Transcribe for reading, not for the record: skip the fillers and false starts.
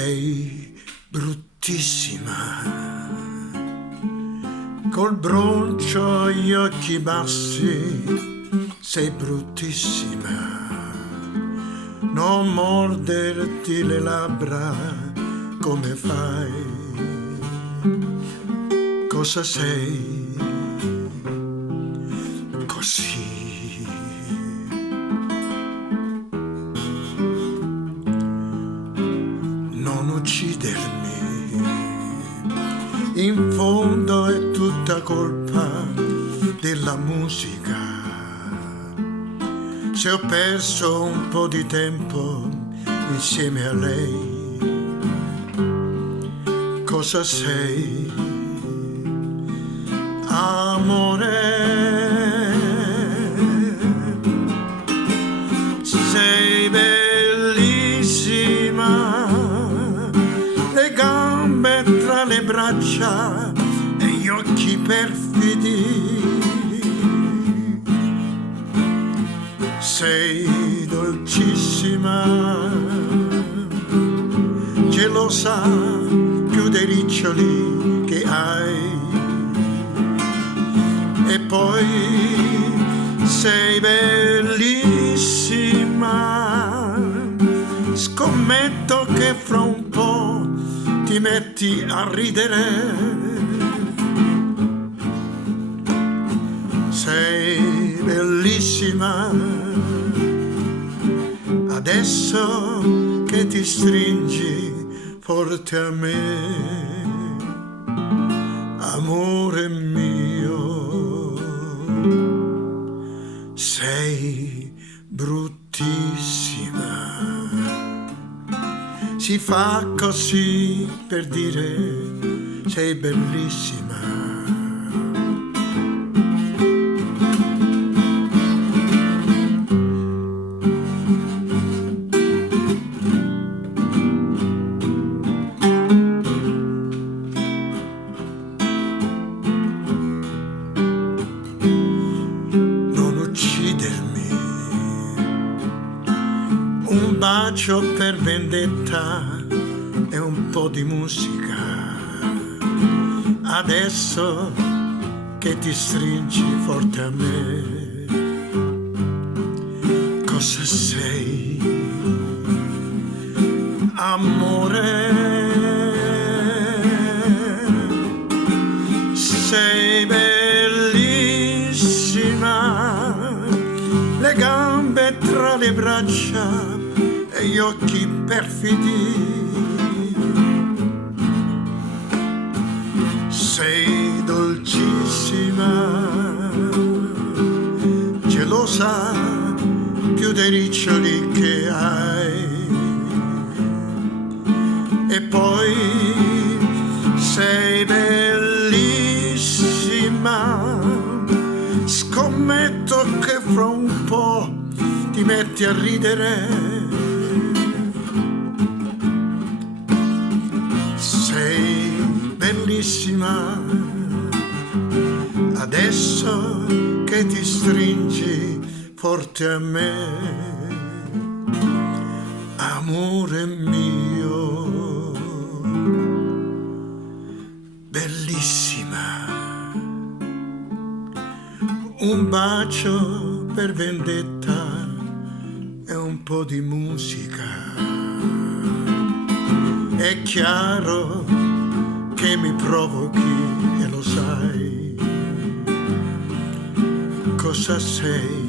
Sei bruttissima, col broncio agli occhi bassi, sei bruttissima. Non morderti le labbra, come fai? Cosa sei? Così. Non uccidermi, in fondo è tutta colpa della musica. Se ho perso un po' di tempo insieme a lei, cosa sei? Amore, sei bellissima, le gambe tra le braccia e gli occhi perfidi. Sei dolcissima, gelosa più dei riccioli che hai. E poi sei bellissima, scommetto che fra un po' ti metti a ridere. Sei bellissima, adesso che ti stringi forte a me, amore mio. Sei bruttissima, si fa così per dire sei bellissima. Un bacio per vendetta e un po' di musica, adesso che ti stringi forte a me. Cosa sei? Amore, sei bellissima, le gambe tra le braccia e gli occhi perfidi. Sei dolcissima, gelosa più dei riccioli che hai. E poi sei bellissima, scommetto che fra un po' ti metti a ridere. Sei bellissima, adesso che ti stringi forte a me, amore mio. Bellissima, un bacio per vendetta e un po' di musica. È chiaro che mi provochi e lo sai. Cosa sei?